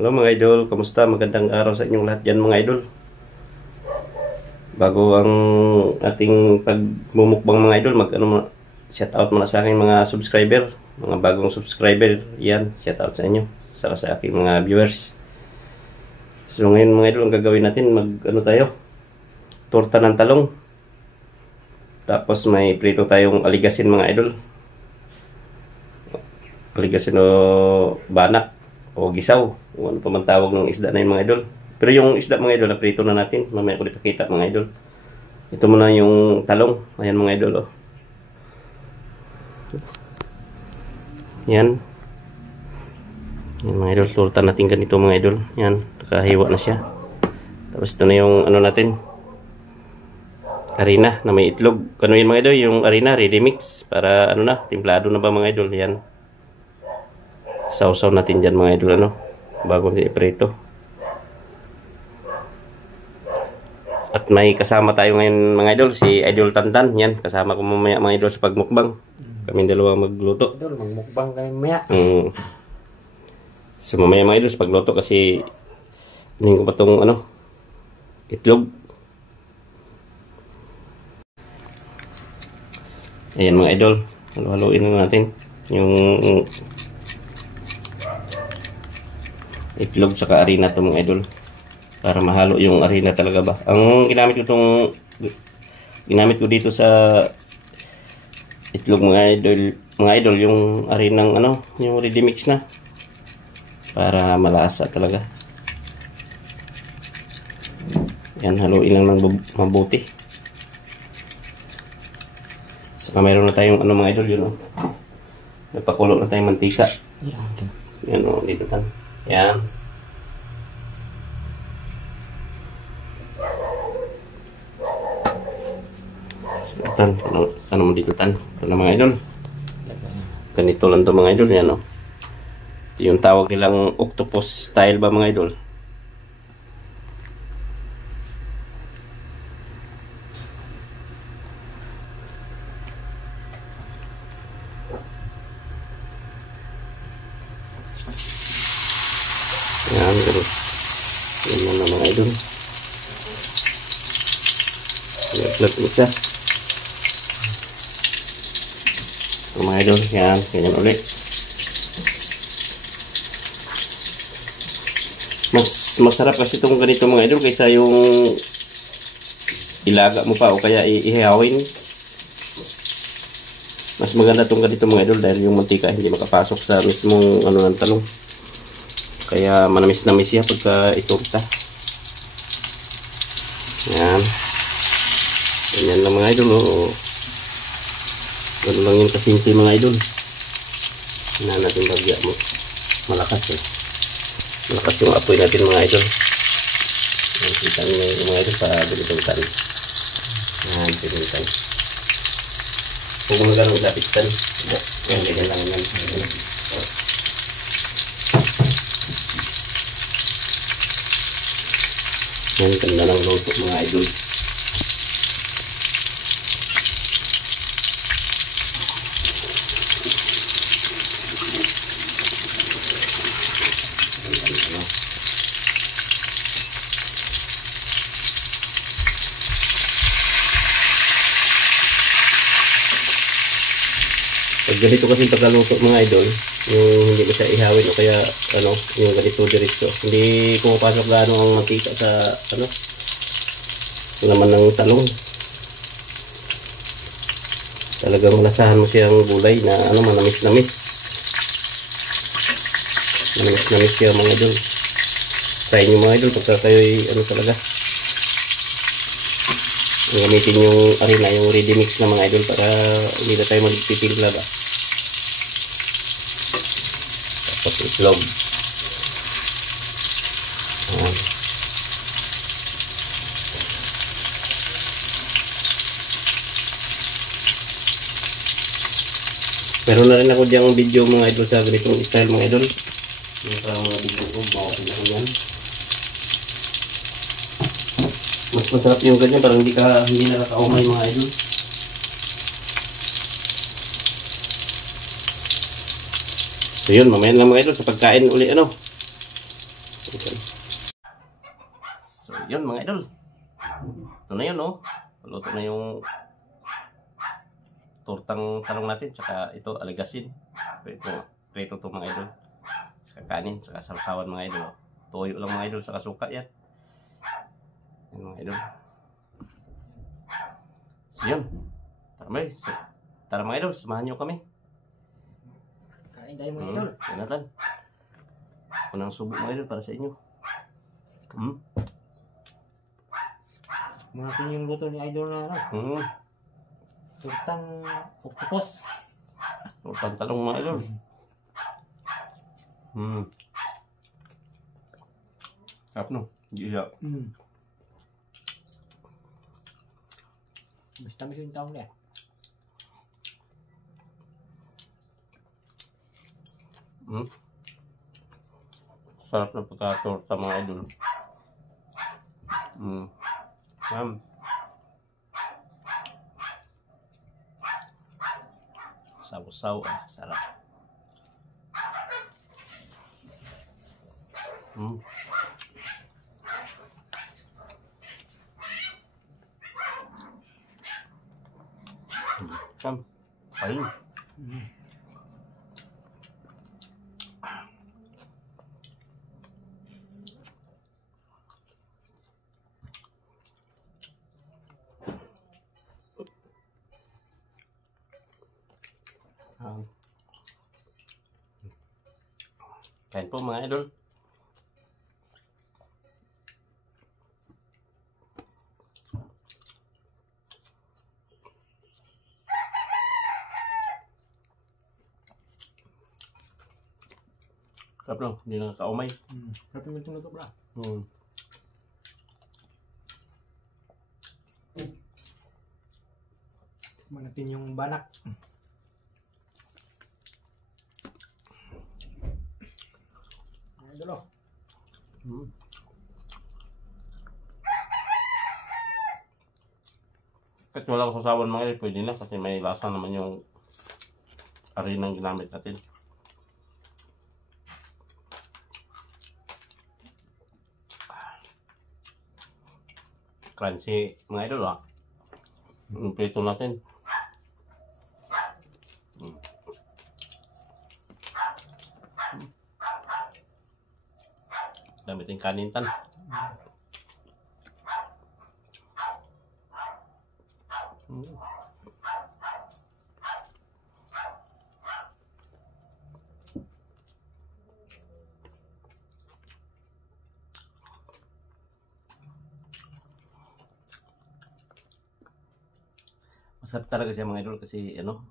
Hello mga idol, kamusta? Magandang araw sa inyong lahat dyan mga idol. Bago ang ating pagmumukbang mga idol, shout out muna sa aking mga subscriber, mga bagong subscriber, yan, shout out sa inyo, saka sa aking mga viewers. So ngayon mga idol, ang gagawin natin, tayo, torta ng talong. Tapos may prito tayong aligasin mga idol. Aligasin o banak o gisaw, o ano pa man tawag ng isda na yun mga idol. Pero yung isda mga idol, na prito na natin, mamaya ko ipakita mga idol. Ito muna yung talong, ayan mga idol oh. Yan mga idol, torta natin ganito mga idol. Yan, nakahiwa na siya. Tapos ito na yung ano natin, harina na may itlog. Ano yun mga idol, yung harina ready mix, para ano na, timplado na ba mga idol. Yan, sausaw natin dyan mga idol, ano, bago i-prito. At may kasama tayo ngayon mga idol, si Idol Tantan. Yan, kasama ko mamaya mga idol sa pagmukbang. Kaming dalawa magluto. Idol, magmukbang kami mamaya. So mamaya mga idol sa pagluto, kasi hindi ko pa itong ano, itlog. Ayan mga idol, halo-haloin na natin yung itlog saka harina to mga idol, para mahalo yung harina talaga ba. Ang ginamit ko dito sa itlog mga idol, yung harinang ano, yung ready mix na, para malasa talaga. Yan, haluin lang ng mabuti. Saka mayroon na tayong ano mga idol, yun oh, nagpakulo na tayong mantika. Yan oh, dito tan. Yan. So, tan, ano mo dito tan? Ito na mga idol. Ganito lang to mga idol, yan oh. Yung tawag nilang octopus style ba mga idol? Yan, ganun. Yan na mga idol. I-upload mo siya. So, mga idol, yan, ganyan ulit. Mas masarap kasi itong ganito mga idol, kaysa yung ilaga mo pa o kaya ihihawin. Mas maganda itong ganito mga idol, dahil yung mantika hindi makapasok sa mismong ano ng talong. Kaya manamis-namis siya pagka itorta. Yan. Ganyan lang mga idol oh. Ganun lang yung kasimple mga idol. Hinahan natin bagya mo. Malakas eh. Malakas yung apoy natin mga idol. Yan, kita nyo yung mga idol para bilitan. Yan, bilitan. Huwag mo ganun lapitan. Yan, ganyan lang yan. Yan, ganda ng luto mga idol. Pag ganito kasi pagkaluto mga idol, yung hindi mo siya ihawin o kaya ano, yung ganito diretso, hindi pumapasok gaano ang mantika sa ano, laman ng talong. Talagang malasahan mo siyang gulay na ano, manamis-namis. Manamis-namis siya mga idol. Try nyo mga idol pagka kayo'y ano talaga, gamitin yung harina, yung ready mix na mga idol, para hindi na tayo magpipilad ba. Tapos itlog. Pero na rin ako diyang video mga idol sa ganitong style mga idol. Yung parang mga video ko, makapagod ko yan. Mas masarap yung ganyan, parang hindi nakakaumay mga idol. So yun, mamaya lang mga idol sa pagkain uli ano. Ayan. So, yun mga idol. Ito na yun, oh. Luto na yung tortang talong natin. Tsaka ito, aligasin. Prito to mga idol. Saka kanin, saka salsawan mga idol. Oh. Toyo lang mga idol, saka suka yan. Yan mga idol. So, yun. Tara mga idol, samahan nyo kami. Kain tayo mga idol. Yan natin. Unang subo mga idol para sa inyo. Mga natin yung luto ni idol na ano. Turtang octopus. Turtang talong mga idol. Sarap no? Iya. Basta may yung taong niya. Sarap na pagka-torta mga idol. Saw-saw, sarap. Ayun. Kain po mga idol. Sarap lang, hindi na nakaumay. Sarap naman itong luto bro. Tikman natin yung banak. Idol oh. Kahit walang sasawan mga idol, pwede na kasi may lasa naman yung harinang ginamit natin. Crunchy mga idol ah. Yung prito natin. Gamitin kanintan. Masarap talaga siya mga idol kasi ano,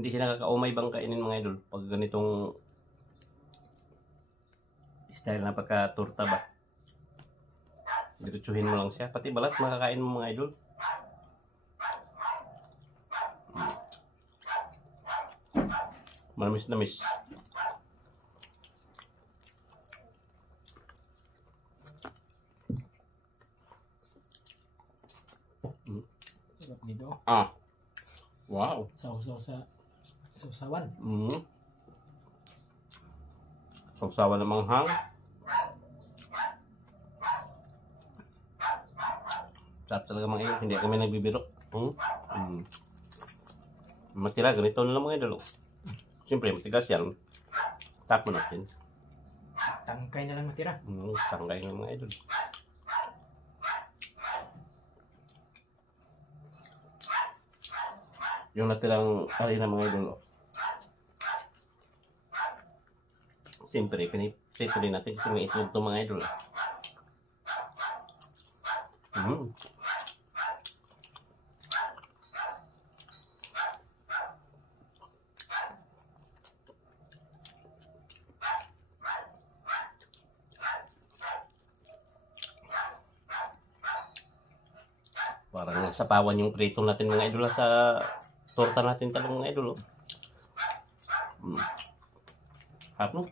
hindi siya nakakaumay bang kainin mga idol pag ganitong style na pagka-torta ba. Diretsuhin mo lang siya, pati balat makakain mo mga idol. Manamis na miss. Sarap dito. Wow. Sausaw sa sausawan. Sausawan ng manghang. Sarap talaga mga idol, hindi kami nagbibiro. Matira, ganito na lang mga idol. Siyempre, matigas yan. Tap mo natin. Tangkay na lang matira. Tangkay ng mga idol. Yung natirang harina mga idol. Siyempre, piniprito din natin kasi may itlog itong mga idol. Parang nasapawan yung prito natin mga idol sa torta natin talong mga idol. Harap no?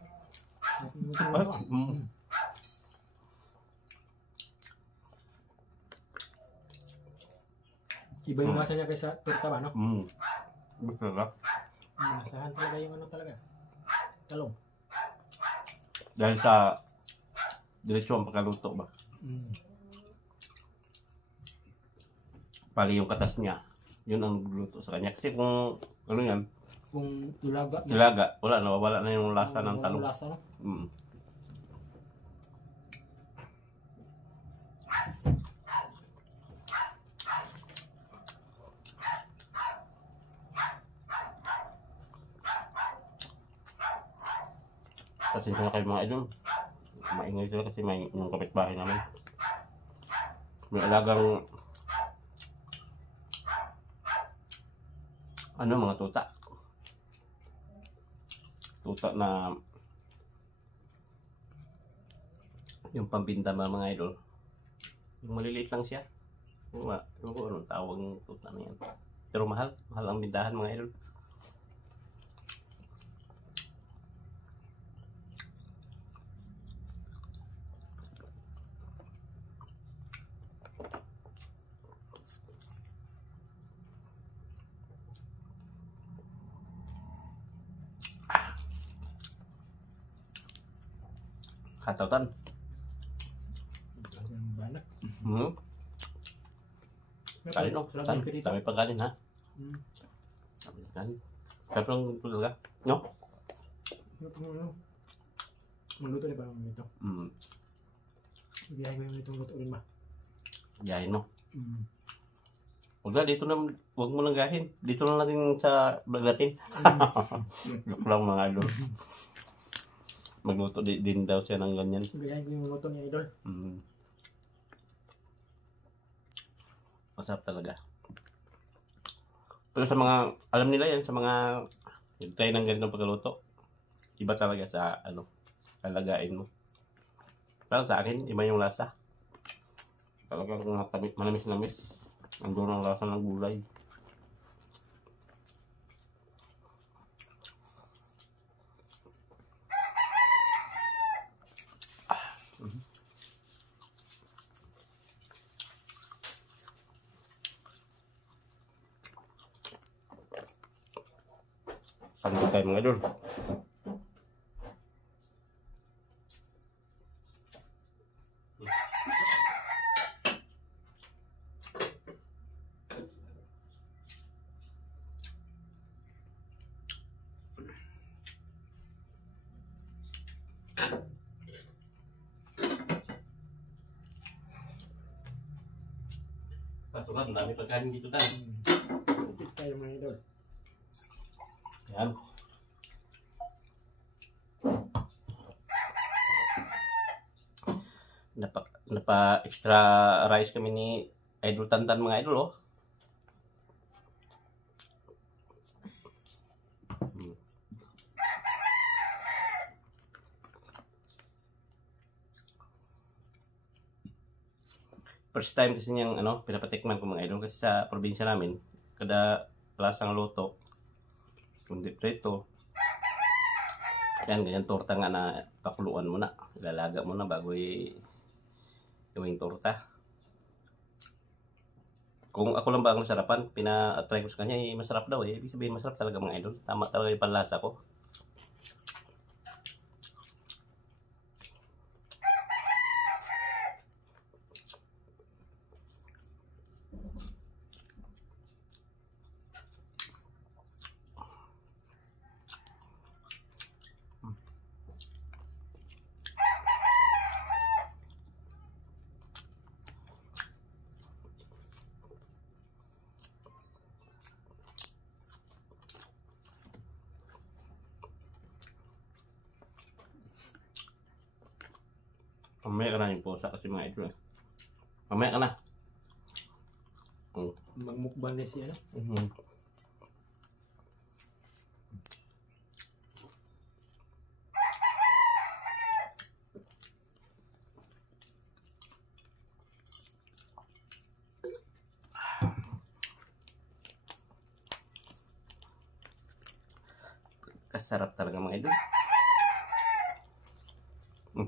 Iba yung masa niya kaysa torta ba, no? Masarap. Masahan talaga yung ano talaga. Talong. Dahil sa Diretso ang pagkaluto ba? Mm. Pali yung katas niya. Yun ang nagluto sa kanya. Kasi kung ano yan, Kung tulaga. nilaga, wala, nawawala na yung lasa ng talong. Lasa, no? Mm. Pasensya na kayo mga idol. Maingay sila kasi may yung kapitbahay namin. May alagang ano, mga tuta. Tuta na yung pambinta mga idol. Yung maliliit lang siya. Ewan ko anong tawag ng tuta na yan. Pero mahal. Mahal ang bintahan mga idol. Katautan. Ang banak. Hmm. Kanin no? Sarap yung Dami pa kanin ha? Mm. Dami pa kanin. Sarap lang talaga. No? Maluto na parang nito. Hmm. Ibiyahe ko yung itong luto rin ba? Yahin mo. Mm. Huwag na, dito na, huwag mo nang gahin. Dito lang natin sa vlog natin. Joke lang mga idol. Magluto din daw siya ng ganyan. Ibiyahe ko yung luto niya, idol. Mm. Masarap talaga. Pero sa mga, alam nila yan, sa mga try ng ganitong pagluto, iba talaga sa, ano, talagain mo. Pero sa akin, iba yung lasa. Talagang manamis-namis. Andun ang lasa ng gulay. Sandok tayo mga idol. Patulan, ang dami pagkain dito tayo. Upit tayo mga idol. Yan. Napa extra rice kami ni Idol Tantan mga idol oh. First time kasi niyang ano, pinapatikman ko mga idol kasi sa probinsya namin, kada lasang luto, kundi prito. Yan, ganyan torta nga na pakuluan mo na. Ilalaga mo na bago gawing torta. Kung ako lang ba ang masarapan, pina-try ko sa kanya, masarap daw eh. Ibig sabihin, masarap talaga mga idol. Tama talaga yung panlasa ko. Mamaya ka na yung pusa kasi mga idol eh. Mamaya ka na. Magmukbang na siya. Kasarap talaga mga idol.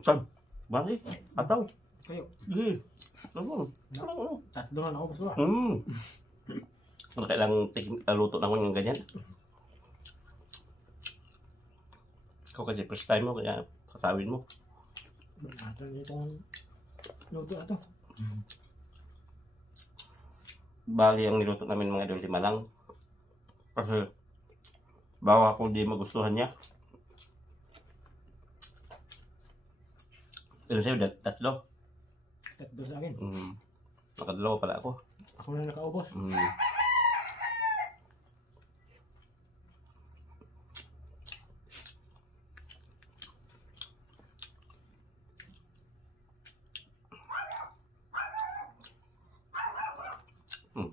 Saan? Balik? Ataw? Kayo. Sige. Ano? Ano? Tatlo na ako basta. Ano kailang luto na ko yung ganyan? Ikaw kasi first time mo, kaya kasawin mo. Ito itong luto na to. Bali, ang niluto namin mga idol, 5 lang. Kasi, bawa kung di magustuhan niya. Pero sa'yo, 3. Tatlo sa akin. Nakadalawa pala ako. Ako na nakaubos.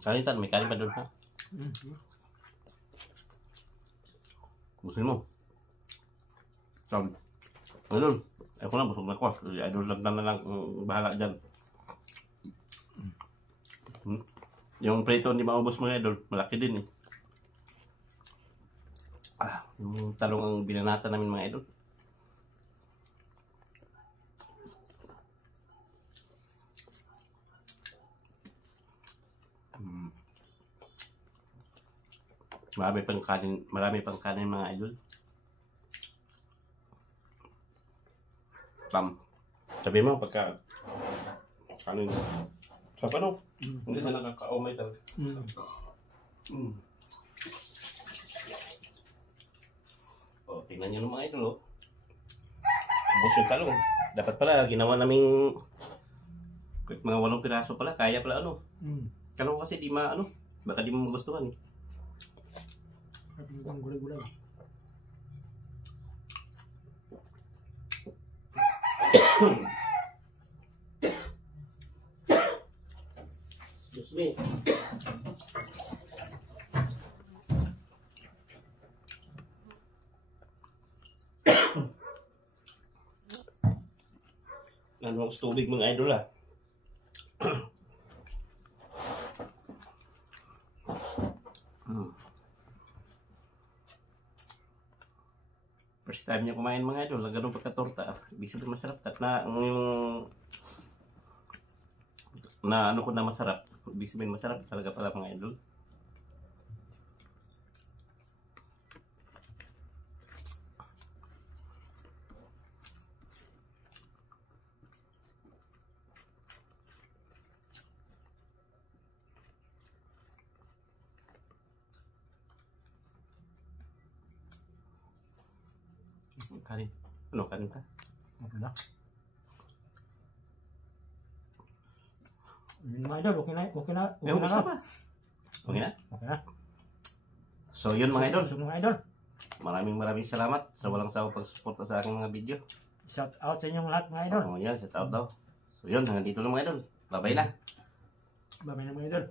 Kalitan, may kanin pa doon ha. Gusto mo? Sabi. Idol, ako na, busog na ko. Idol lang na lang bahala dyan. Yung prito hindi maubos mga idol, malaki din eh. Yung talong ang binanata namin mga idol. Marami pang kanin mga idol. Sabi mo pagka kanin sa paano? Hindi sa nakaka-umay talaga. Tingnan nyo ng mga idol oh. Ubos yung talong. Dapat pala ginawa naming mga 8 piraso pala, kaya pala ano. Kalo kasi di baka di mo magustuhan eh. Ang gulay-gulay. Excuse me. Nanong tubig mga idol ah. First time niya kumain mga idol, ganun pagka-torta. Ibig sabihin masarap. At yung na ko na masarap. Ibig sabihin masarap talaga pala mga idol. Kanin. Ano, kanin ka? Okay na. Mga idol, okay na. Okay na. Okay na. Okay na? Okay na. So yun mga idol. So mga idol. Maraming salamat sa walang sawang pagsuporta sa aking mga video. Shout out sa inyong lahat mga idol. Yan, shout out daw. So yun, hanggang dito lang mga idol. Bye-bye na. Bye-bye na mga idol.